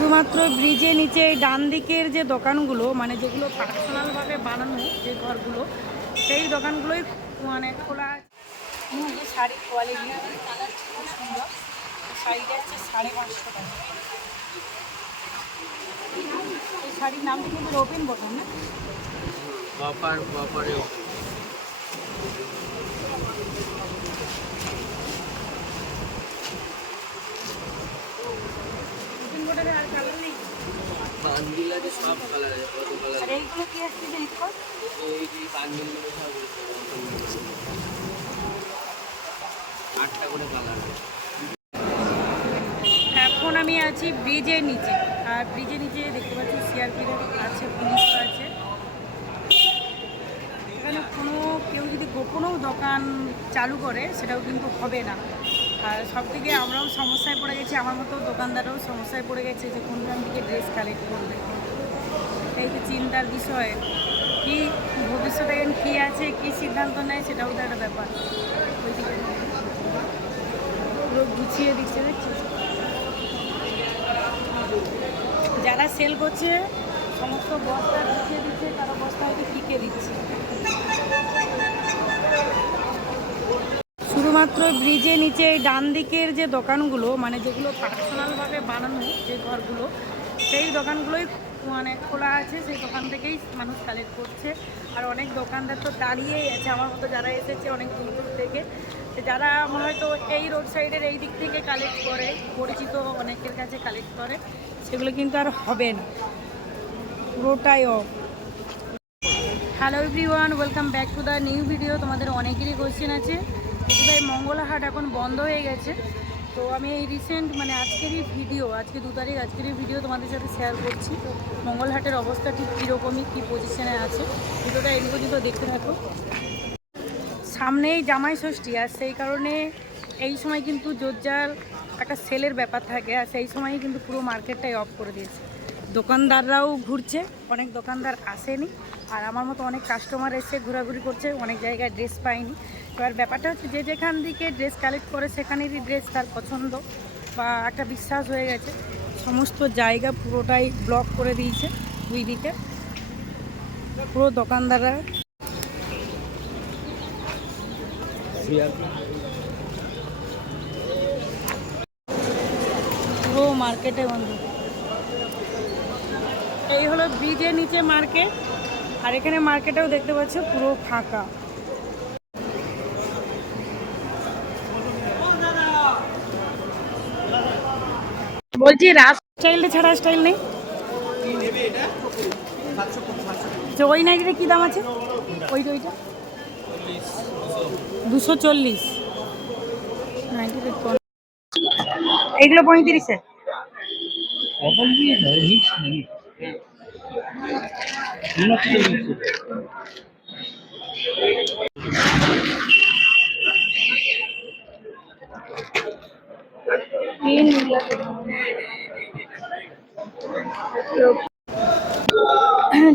শুধুমাত্র ব্রিজের নিচে ডান দিকের যে দোকানগুলো, মানে যেগুলো পার্সোনালভাবে বানানো যে ঘরগুলো, সেই দোকানগুলোই মানে খোলা আছে। যে শাড়ির কোয়ালিটি কালার খুব সুন্দর, শাড়িটা হচ্ছে 550 টাকা। এই শাড়ির নামটা কিন্তু ওপেন বটন না, ওপেন বটনের আর কালার নেই। সব কালার আছে, কত কালার। আর এইগুলো কি আসছে যে রিকোয়ার এই যে বান্ডিলগুলো সব 8টা করে কালার আছে। এখন আমি আছি ব্রিজের নিচে, আর ব্রিজের নিচে দেখতে পাচ্ছি সিআরপি আছে, পুলিশও আছে। এখানে কেউ যদি গোপনও দোকান চালু করে সেটাও কিন্তু হবে না। আর সব থেকে আমরাও সমস্যায় পড়ে গেছি, আমার মতো দোকানদাররাও সমস্যায় পড়ে গেছে যে কোনখান থেকে ড্রেস কালেক্ট করবে। এই যে চিন্তার বিষয়, কি ভবিষ্যতে কী আছে, কী সিদ্ধান্ত নেয় সেটাও তো একটা ব্যাপার। ওইদিকে পুরো গুছিয়ে দিচ্ছে, দেখছি যারা সেল করছে সমস্ত বস্তা গুছিয়ে দিচ্ছে, তারা বস্তা হয়তো টিকে দিচ্ছে। শুধুমাত্র ব্রিজের নিচে ডান দিকের যে দোকানগুলো, মানে যেগুলো পার্সোনালভাবে বানানো যে ঘরগুলো, সেই দোকানগুলোই মানে খোলা আছে। সেই দোকান থেকেই মানুষ কালেক্ট করছে। আর অনেক দোকানদার তো দাঁড়িয়েই আছে, আমার মতো যারা এসেছে অনেক দূর দূর থেকে, যারা হয়তো এই রোড সাইডের এই দিক থেকে কালেক্ট করে, পরিচিত অনেকের কাছে কালেক্ট করে, সেগুলো কিন্তু আর হবে না, পুরোটাই of. Hello everyone, welcome back to the new video. তোমাদের অনেকেরই কোয়েশ্চেন আছে দিদি ভাই মঙ্গলা হাট এখন বন্ধ হয়ে গেছে। তো আমি এই রিসেন্ট মানে আজকেরই ভিডিও, আজকে 2 তারিখ, আজকেরই ভিডিও তোমাদের সাথে শেয়ার করছি। তো মঙ্গলহাটের অবস্থা ঠিক কীরকমই, কী পজিশনে আছে, ভিডিওটা এই পর্যন্ত দেখতে থাকো। সামনেই জামাই ষষ্ঠী, আর সেই কারণে এই সময় কিন্তু জোরজার একটা সেলের ব্যাপার থাকে, আর সেই সময়ই কিন্তু পুরো মার্কেটটাই অফ করে দিয়েছে। দোকানদাররাও ঘুরছে, অনেক দোকানদার আসেনি, আর আমার মতো অনেক কাস্টমার এসে ঘোরাঘুরি করছে, অনেক জায়গায় ড্রেস পায়নি। এবার ব্যাপারটা হচ্ছে যে যেখান থেকে ড্রেস কালেক্ট করে সেখানেরই ড্রেস তার পছন্দ বা একটা বিশ্বাস হয়ে গেছে। সমস্ত জায়গা পুরোটাই ব্লক করে দিয়েছে, 2 দিকে পুরো দোকানদাররা পুরো মার্কেটে বন্ধ। এই হলো ব্রিজের নিচে মার্কেট, আর এখানে মার্কেটেও দেখতে পাচ্ছ পুরো ফাঁকা। বলছি রাস্তা স্টাইলটা ছাড়া স্টাইল নেই। ওই নাইটিটা কী দাম আছে? ওইটা 240, এইগুলো 35-এ।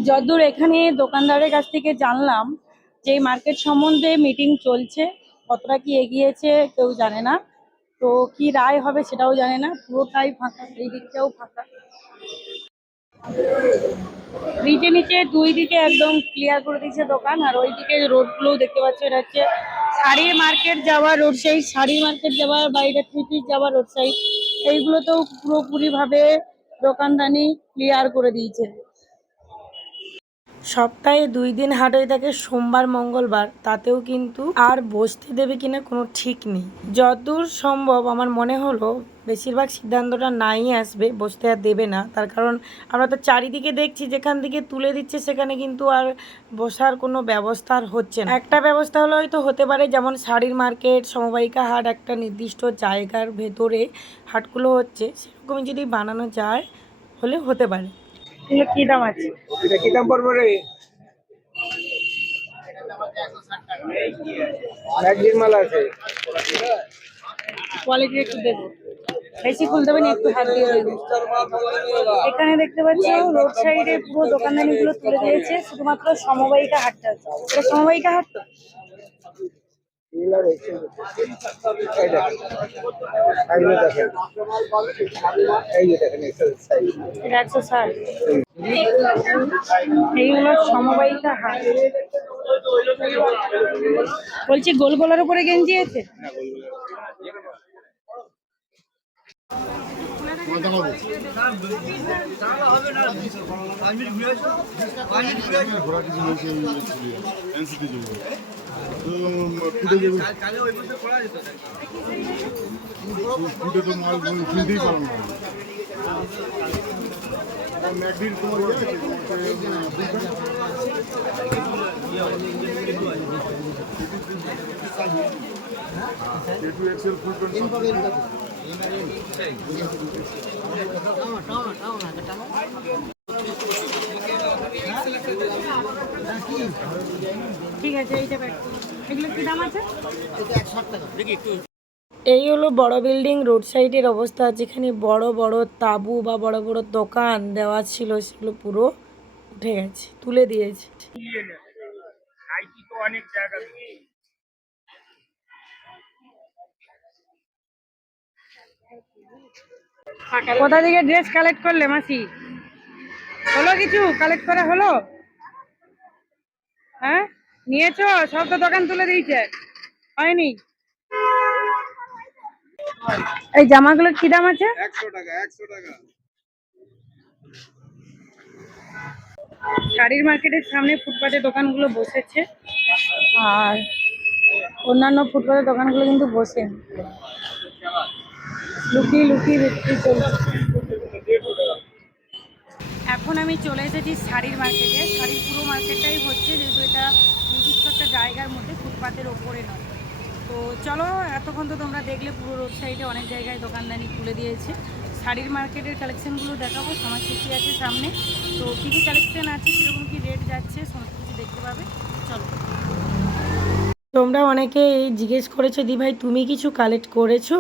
যতদূর এখানে দোকানদারের কাছ থেকে জানলাম যে মার্কেট সম্বন্ধে মিটিং চলছে, কতটা কি এগিয়েছে কেউ জানে না, তো কি রায় হবে সেটাও জানে না, পুরোটাই ফাঁকা, এই দিকটাও ফাঁকা। ব্রিজের নিচে 2 দিকে একদম ক্লিয়ার করে দিয়েছে দোকান, আর ওই দিকে রোডগুলোও দেখতে পাচ্ছ, এটা হচ্ছে শাড়ির মার্কেট যাওয়ার রোড সাইড, শাড়ি মার্কেট যাওয়ার বা এটা 3 পিস যাওয়ার রোড সাইড, এইগুলোতেও পুরোপুরিভাবে দোকানদানি ক্লিয়ার করে দিয়েছে। সপ্তাহে 2 দিন হাট হয়ে থাকে, সোমবার মঙ্গলবার, তাতেও কিন্তু আর বসতে দেবে কিনা কোনো ঠিক নেই। যতদূর সম্ভব আমার মনে হলো বেশিরভাগ সিদ্ধান্তটা নাই আসবে, বসতে আর দেবে না। তার কারণ আমরা তো চারিদিকে দেখছি যেখান থেকে তুলে দিচ্ছে সেখানে কিন্তু আর বসার কোনো ব্যবস্থা আর হচ্ছে না। একটা ব্যবস্থা হলে হয়তো হতে পারে, যেমন শাড়ির মার্কেট, সমবায়িকা হাট, একটা নির্দিষ্ট জায়গার ভেতরে হাটগুলো হচ্ছে, সেরকমই যদি বানানো যায় হলে হতে পারে। এগুলো কি দাম আছে? এটা কি দাম পড়বে রে? একদিন মাল আছে, কোয়ালিটি একটু দেবো, বেশি ফুল দেবেন, একটু হাত দিয়ে দেবো। এখানে দেখতে পাচ্ছ রোড সাইডে পুরো দোকানদানিগুলো তুলে দিয়েছে, শুধুমাত্র সমবায়িকা হাটটা আছে। এটা সমবায়িকা হাট তো? এগুলো রয়েছে। এই দেখেন, সাইজও দেখেন, এই যে দেখেন সাইজ। এটা 160। এইগুলো সমবায়িকা হাট। বলছি গোল গোলার উপরে গেঞ্জি আছে? ঠিক আছে, এইটা প্যাক করুন। এগুলো কি দাম আছে? এই হলো বড় বিল্ডিং রোড সাইডের অবস্থা, যেখানে বড় বড় তাঁবু বা বড় বড় দোকান দেওয়া ছিল সেগুলো পুরো উঠে গেছে, তুলে দিয়েছে। কোথা থেকে ড্রেস কালেক্ট করলে মাসি? হলো কিছু কালেক্ট করা হলো? হ্যাঁ, নিয়েছো? সব তো দোকান তুলে দিয়েছে, হয়নি? এই জামাগুলোর কি দাম আছে? 100 টাকা, 100 টাকা। শাড়ির মার্কেটের সামনে ফুটপাতে দোকানগুলো বসেছে, আর অন্যান্য ফুটপাতের দোকানগুলো কিন্তু বসে লুকিয়ে লুকিয়ে বিক্রি চলছে। এখন আমি চলে এসেছি শাড়ির মার্কেটে। শাড়ির পুরো মার্কেটটাই হচ্ছে, যেহেতু এটা নির্দিষ্ট একটা জায়গার মধ্যে, ফুটপাতের ওপরে নয়। তো চলো, এতক্ষণ তো তোমরা দেখলে পুরো রোড সাইডে অনেক জায়গায় দোকানদানি খুলে দিয়েছে। শাড়ির মার্কেটের কালেকশনগুলো দেখাবো, সমাজ শেষে আছে সামনে। তো কী কী কালেকশন আছে, কীরকম কী রেট যাচ্ছে, সমস্ত কিছু দেখতে পাবে। চলো। তোমরা অনেকে জিজ্ঞেস করেছো, দি ভাই তুমি কিছু কালেক্ট করেছো?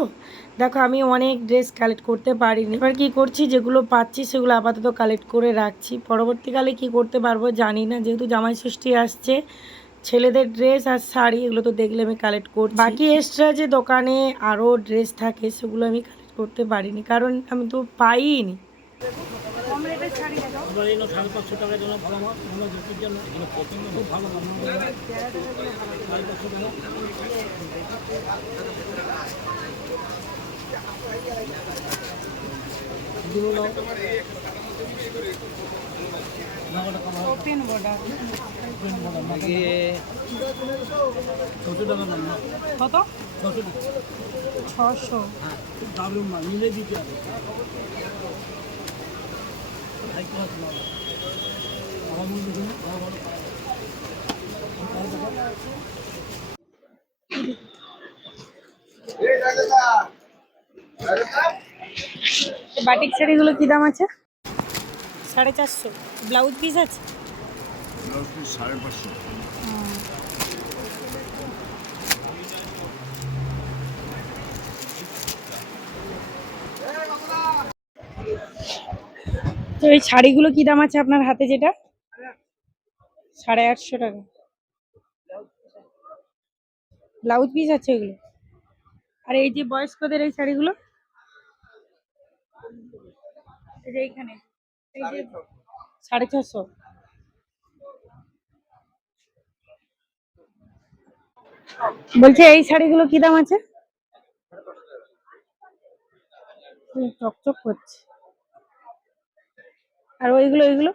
দেখো, আমি অনেক ড্রেস কালেক্ট করতে পারিনি। এবার কী করছি, যেগুলো পাচ্ছি সেগুলো আপাতত কালেক্ট করে রাখছি। পরবর্তীকালে কি করতে পারবো জানি না, যেহেতু জামাই ষষ্ঠী আসছে, ছেলেদের ড্রেস আর শাড়ি এগুলো তো দেখলে আমি কালেক্ট করছি। বাকি এক্সট্রা যে দোকানে আরও ড্রেস থাকে সেগুলো আমি কালেক্ট করতে পারিনি, কারণ আমি তো পাইনি। কম রেটের শাড়ি দেখাও। 550 টাকার জন্য ভালো মাছ, ভালো জ্যোতির জন্য এগুলো পছন্দ খুব ভালো মাছ। 550 টাকা। ওপেন বর্ডার কত? 600। খুব দারুণ মাছ, মিলে দিতে হবে। বাটিক শাড়িগুলো কি দাম আছে? 450। ব্লাউজ পিস আছে? 550। তো এই শাড়িগুলো কি দাম আছে আপনার হাতে যেটা? 850 টাকা। ব্লাউজ পিস আছে এগুলো? আর এই যে বয়স্কদের এই শাড়িগুলো, এই যে এইখানে, এই যে 650। বলছে এই শাড়িগুলো কি দাম আছে? চকচক করছে। আর ওইগুলো, ওইগুলো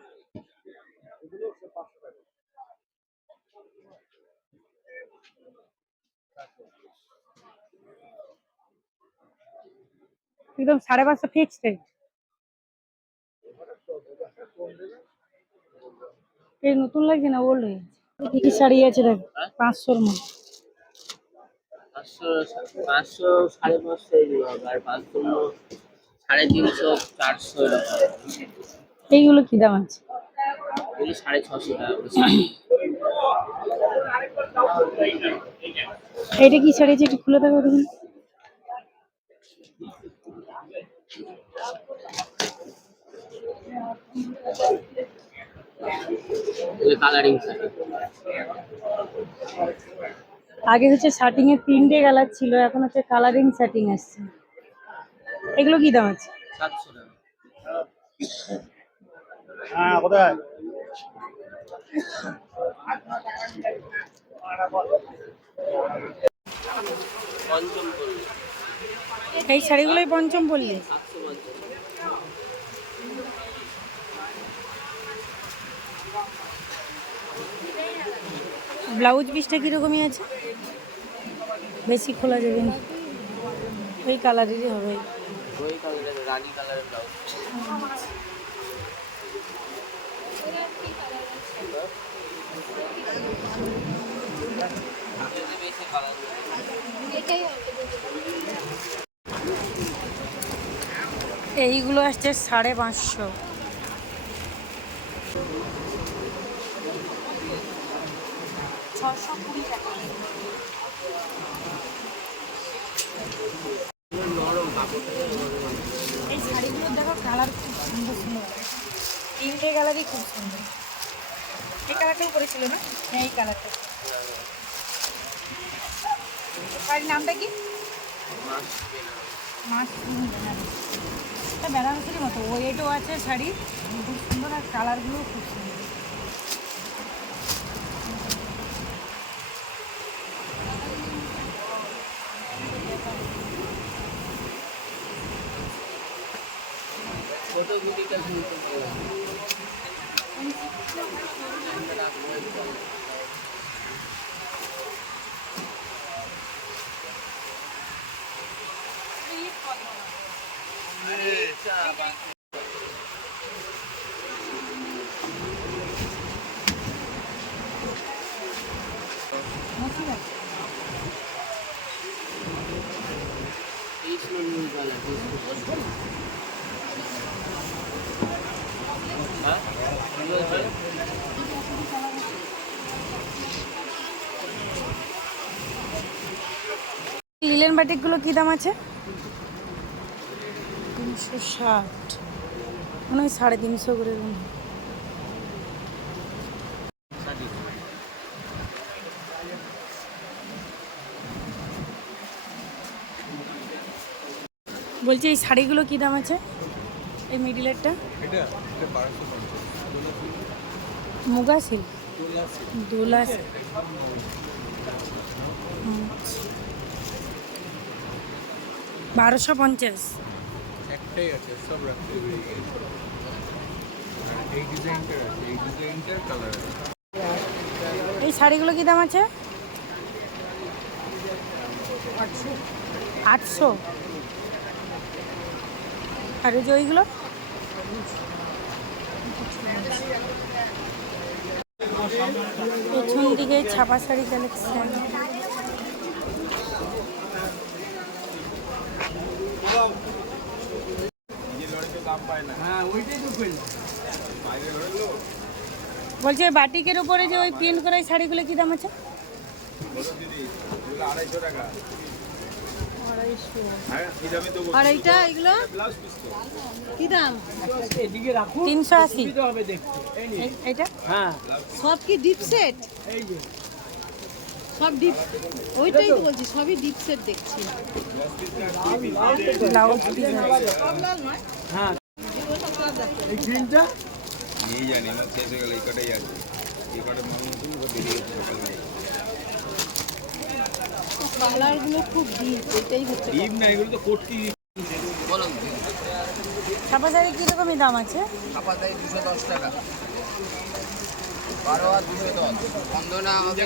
একদম 550 ফিক্সড রেট। এই নতুন লাগছে না ওল্ড হয়ে গেছে? কি কি শাড়ি আছে দেখ, 500-র মধ্যে। 500, 500, 550 এগুলো হবে, আর 500, 350, 400 এরকম। এইগুলো কি দাম আছে? এগুলো 650 টাকা করে শাড়ি। এটা কি শাড়ি আছে, একটু খুলে দেখো দেখুন। এগুলো কালারিং শাড়ি। আগে হচ্ছে শার্টিং এর 3টে কালার ছিল, এখন হচ্ছে কালারিং শার্টিং আসছে। এগুলো কি দাম আছে? 700 টাকা। হ্যাঁ কোথায় পঞ্চম পল্লী, এই শাড়িগুলোই পঞ্চম পল্লী। 750। ব্লাউজ পিসটা কিরকমই আছে? বেশি খোলা যাবে না, ওই কালারেরই হবে। ওই কালারের রানী কালারের ব্লাউজ। যদি বেশি কালার এইগুলো আসছে 550। নরম কাপড়টা। এই শাড়িগুলো দেখো কালার খুব সুন্দর সুন্দর, 3টে কালারই খুব সুন্দর। এই কালারটাও করেছিল না? হ্যাঁ এই কালারটা। শাড়ির নামটা কি? মাছ বেনারসির মতো ওয়েটও আছে শাড়ি, খুব সুন্দর, আর কালারগুলোও খুব সুন্দর। ছোট গুটিটা শুনতে ভালো লাগে। লিলেন বাটিকগুলো কি দাম আছে? 360, মনে হয় 350 করে। বলছি এই শাড়িগুলো কি দাম আছে? এই মিডিলেরটা মুগা সিল্ক, দোলা সিল্ক। 1250। একটাই আছে, সব রাখতে বেরিয়ে গেছে। আর এই ডিজাইনটার আছে, এই ডিজাইনটার কালার আছে। এই শাড়িগুলো কি দাম আছে? 800। আর ওই যে ওইগুলো পেছন দিকে ছাপা শাড়ি কালেকশন। বলছি ওই বাটিকের উপরে যে ওই প্রিন্ট করা শাড়িগুলো কি দাম আছে? 250 টাকা। 250। আর এইটা এগুলো কি দাম? 380। হবে দেখতে। এই নিয়ে। এইটা হ্যাঁ, সব কি ডিপ সেট? এই যে সব ডিপ, ওইটাই তো বলছি, সবই ডিপ সেট দেখছি। ব্লাউজ পিস সব লাল নয়, হ্যাঁ, এগুলো সব লাল যাচ্ছে। এই গ্রিনটা নিয়ে জানি আমার শেষ হয়ে গেলে এই কটাই আছে, এই কটা মানুষ বেরিয়ে গেছে সকালবেলা। কালারগুলো খুব ডিপ, এটাই হচ্ছে ডিপ না, এগুলো তো কোটি। বলো ছাপা শাড়ি কীরকমই দাম আছে? ছাপা দেয় 210 টাকা, 12 আর 210 বন্ধনা হবে।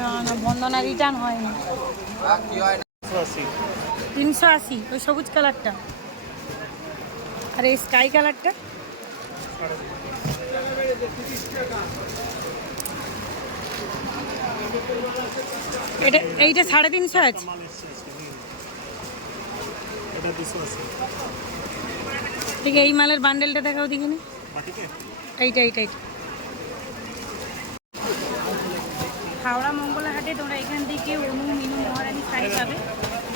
না না, বন্দনা রিটার্ন হয়নি। কি হয় না 380 ওই সবুজ কালারটা। আর এই স্কাই কালারটা এটা, এইটা 350 আছে। ঠিক এই মালের বান্ডেলটা দেখাও দেখিনি। এইটা এইটা এইটা হাওড়া মঙ্গলা হাটে তোমরা এখান থেকে অনু মিনু মহারানী শাড়ি পাবে।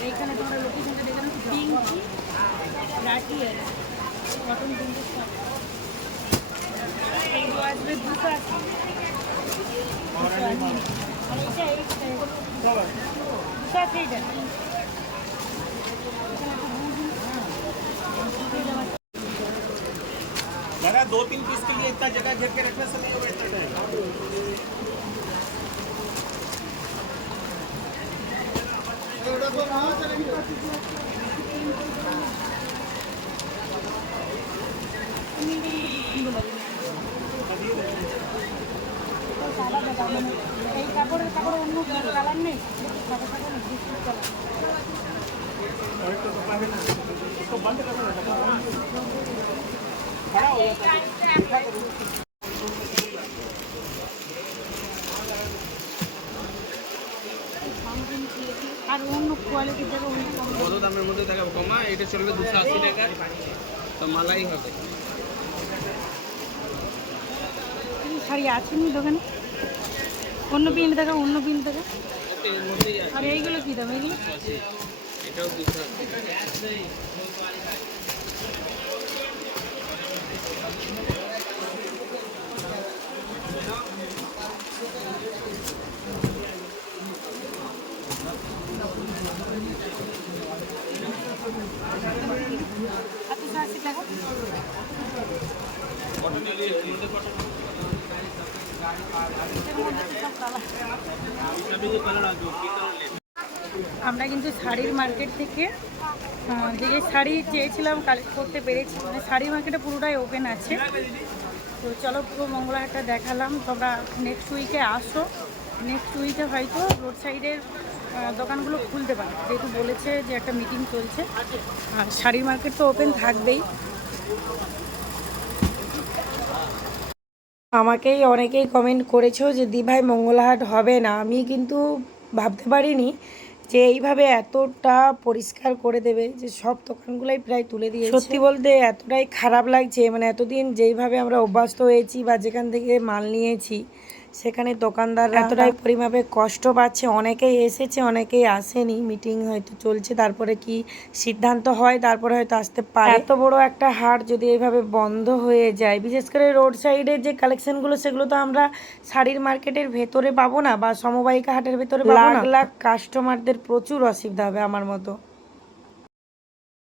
এইখানে তোমরা লোকেশনটা দেখে নাও, পিঙ্কি রাখি আছে কটন প্রিন্টের শাড়ি। এইগুলো আসবে 280। আর এইটা এইটা दादा 2-3 पीस के लिए इतना जगह घेर के रखने से नहीं होगा इतना टाइम। এই কাপড়ের কাপড় অন্য কালার নেই কাপড় কাপড় বিস্কুট কালার इसको बंद कर दो खड़ा हो जाता है। আর অন্য কোয়ালিটির জায়গা অন্য কত দামের মধ্যে দেখাবো কমা? এটা চলবে 280 টাকা, তো মালাই হবে। শাড়ি আছে নি দোকানে অন্য প্রিন্ট দেখা অন্য প্রিন্ট দেখা এর মধ্যেই আছে আর এইগুলো কী দাম এগুলো 280, এটাও 280। আর 280 টাকা আমরা কিন্তু শাড়ির মার্কেট থেকে যে যে শাড়ি চেয়েছিলাম কালেক্ট করতে পেরেছি মানে শাড়ি মার্কেটে পুরোটাই ওপেন আছে তো চলো পুরো মঙ্গলাহাটটা দেখালাম তোমরা নেক্সট উইকে আসো নেক্সট উইকে হয়তো রোড সাইডের দোকানগুলো খুলতে পারে যেহেতু বলেছে যে একটা মিটিং চলছে আর শাড়ির মার্কেট তো ওপেন থাকবেই আমাকেই অনেকেই কমেন্ট করেছো যে দিভাই মঙ্গলাহাট হবে না আমি কিন্তু ভাবতে পারিনি যে এইভাবে এতটা পরিষ্কার করে দেবে যে সব দোকানগুলোই প্রায় তুলে দিয়েছে সত্যি বলতে এতটাই খারাপ লাগছে মানে এতদিন যেইভাবে আমরা অভ্যস্ত হয়েছি বা যেখান থেকে মাল নিয়েছি সেখানে দোকানদাররা এতটাই পরিমাপে কষ্ট পাচ্ছে অনেকেই এসেছে অনেকেই আসেনি মিটিং হয়তো চলছে তারপরে কি সিদ্ধান্ত হয় তারপরে হয়তো আসতে পারে এত বড় একটা হাট যদি এইভাবে বন্ধ হয়ে যায় বিশেষ করে রোড সাইডের যে কালেকশনগুলো সেগুলো তো আমরা শাড়ির মার্কেটের ভেতরে পাবো না বা সমবায়িকা হাটের ভেতরে পাবো না লাখ লাখ কাস্টমারদের প্রচুর অসুবিধা হবে আমার মতো